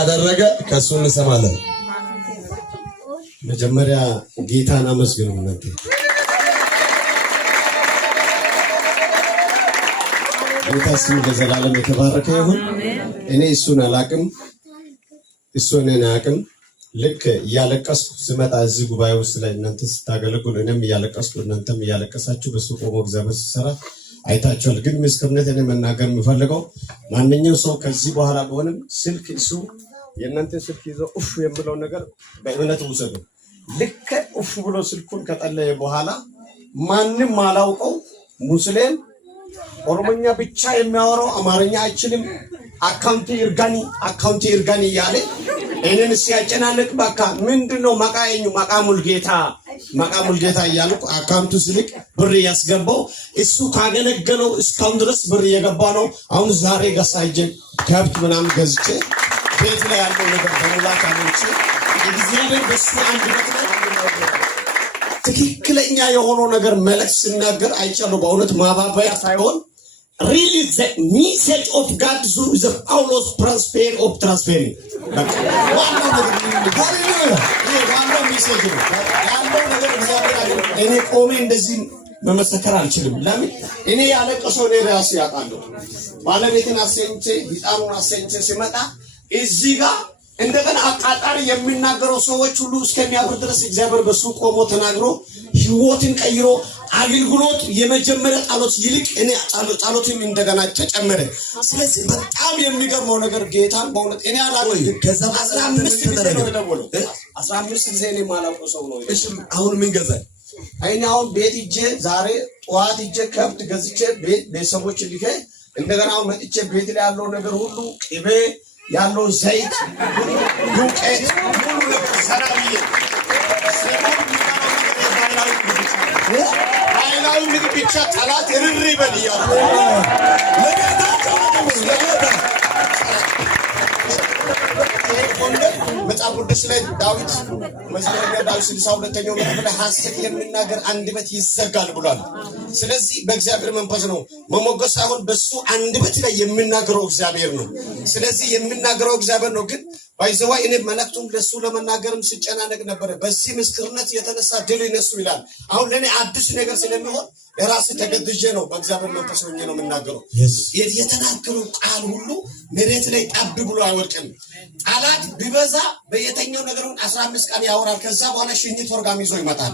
እንዳደረገ ከሱ እንሰማለን። መጀመሪያ ጌታን አመስግኑ እናንተ። ጌታ ስሙ ለዘላለም የተባረከ ይሁን። እኔ እሱን አላቅም፣ እሱ እኔን አያቅም። ልክ እያለቀስኩ ስመጣ እዚህ ጉባኤ ውስጥ ላይ እናንተ ስታገለግሉ እኔም እያለቀስኩ እናንተም እያለቀሳችሁ በሱ ቆሞ እግዚአብሔር ሲሰራ አይታችኋል። ግን ምስክርነት እኔ መናገር የምፈልገው ማንኛውም ሰው ከዚህ በኋላ ቢሆንም ስልክ እሱ የእናንተ ስልክ ይዞ ኡፍ የሚለው ነገር በእምነት ውሰዱ። ልክ ኡፍ ብሎ ስልኩን ከጠለየ በኋላ ማንም አላውቀው ሙስሊም ኦሮሞኛ ብቻ የሚያወራው አማርኛ አይችልም አካውንቲ ይርጋኒ እያለ እኔን ሲያጨናንቅ በቃ ምንድነው መቃሙል ጌታ እያሉ አካውንቱ ስልክ ብር ያስገባው እሱ ካገለገለው እስካሁን ድረስ ብር እየገባ ነው። አሁን ዛሬ ገሳጀ ከብት ምናምን ገዝቼ ቤት ላይ ያለው ነገር በሙላት አለች። እግዚአብሔር በሱ አንድ ነገር ትክክለኛ የሆነው ነገር መልእክት ሲናገር አይቻለሁ። በእውነት ማባበያ ሳይሆን really the message of God through the Paulos transfer of transferring እኔ ቆሜ እንደዚህ መመሰከር አልችልም። ለምን እኔ ያለቀሰው እኔ ራሴ ያውቃለሁ። ባለቤትን አሰኝቼ ህፃኑን አሰኝቼ ሲመጣ እዚህ ጋር እንደገና አቃጣሪ የሚናገረው ሰዎች ሁሉ እስከሚያብር ድረስ እግዚአብሔር በሱ ቆሞ ተናግሮ ህይወትን ቀይሮ አገልግሎት የመጀመሪያ ጸሎት ይልቅ እኔ ጸሎትም እንደገና ተጨመረ። ስለዚህ በጣም የሚገርመው ነገር ጌታን በእውነት እኔ አላውቅም። ከዛ 15 ጊዜ እኔ ማላውቀው ሰው ነው። እሺ አሁን ምን ገዛኝ? አይኔ አሁን ቤት ሂጄ ዛሬ ጠዋት ሂጄ ከብት ገዝቼ ቤተሰቦች ልኬ እንደገና መጥቼ ቤት ላይ ያለው ነገር ሁሉ ቅቤ ያለው ዘይት ዱቄት ሁሉ ነገር ሰራብዬ ባይላዊ ምግብ ብቻ ጠላት እርር ይበል እያሉ መጽሐፍ ቅዱስ ላይ ዳዊት መዝሙረ ዳዊት 62ኛው ምዕራፍ ላይ ሐሰት የሚናገር አንደበት ይዘጋል ብሏል። ስለዚህ በእግዚአብሔር መንፈስ ነው መሞገስ ሳይሆን በሱ አንደበት ላይ የሚናገረው እግዚአብሔር ነው። ስለዚህ የሚናገረው እግዚአብሔር ነው። ግን ባይዘዋይ እኔ መልእክቱን ለሱ ለመናገርም ሲጨናነቅ ነበር። በዚህ ምስክርነት የተነሳ ድል ይነሱ ይላል። አሁን ለኔ አዲስ ነገር ስለሚሆን የራስ ተገድጄ ነው በእግዚአብሔር መንፈስ ሆኜ ነው የምናገረው። የተናገረው ቃል ሁሉ መሬት ላይ ጣብ ብሎ አይወድቅም። ጣላት ቢበዛ በየተኛው ነገሩን 15 ቀን ያወራል። ከዛ በኋላ ሽኝት ወርጋም ይዞ ይመጣል።